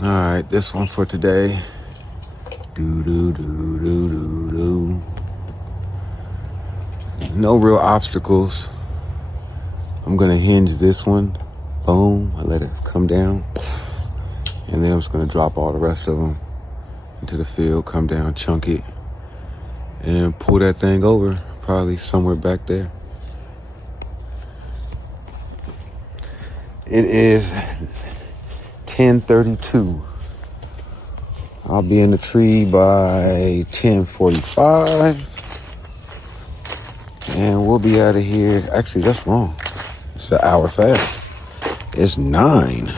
All right, this one for today. Do do do do do do. No real obstacles. I'm gonna hinge this one. Boom. I let it come down. And then I'm just gonna drop all the rest of them into the field, come down, chunk it, and pull that thing over, probably somewhere back there. It is 10:32. I'll be in the tree by 10:45. And we'll be out of here. Actually, that's wrong. It's an hour fast. It's 9.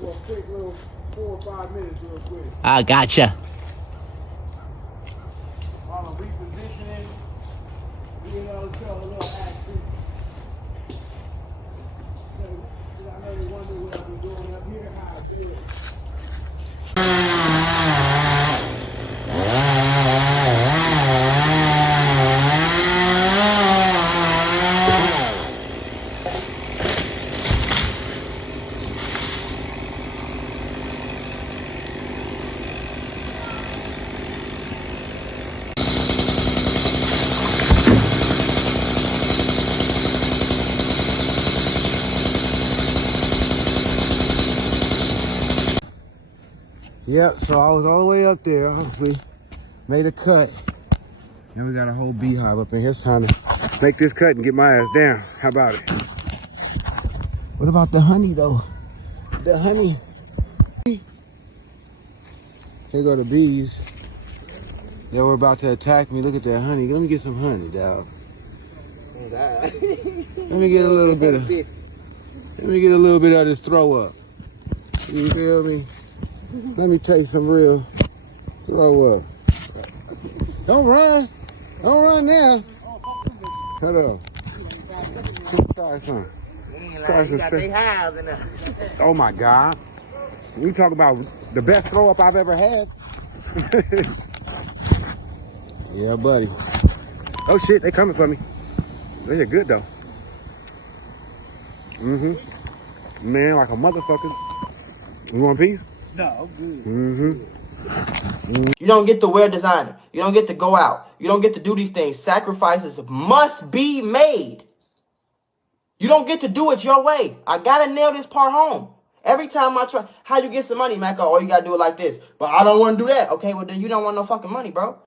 Well, a quick little 4 or 5 minutes real quick. I gotcha. While I'm repositioning, show a little action. I know you wonder what I'll be doing up here, how I do it. Yep, so I was all the way up there, obviously. Made a cut. And we got a whole beehive up in here. It's time to make this cut and get my ass down. How about it? What about the honey, though? The honey. Here go the bees. They were about to attack me. Look at that honey. Let me get some honey, dog. Let me get a little bit of... Let me get a little bit of this throw up. You feel me? Let me take some real throw up. Don't run. Don't run now. Hold on. Try some. Oh my God. You talk about the best throw up I've ever had. Yeah, buddy. Oh shit, they coming for me. They're good though. Man, like a motherfucker. You want a piece? No, good. You don't get to wear designer. You don't get to go out. You don't get to do these things. Sacrifices must be made. You don't get to do it your way. I gotta nail this part home. Every time I try, how you get some money, Mac? Oh, you gotta do it like this. But I don't want to do that. Okay, well then you don't want no fucking money, bro.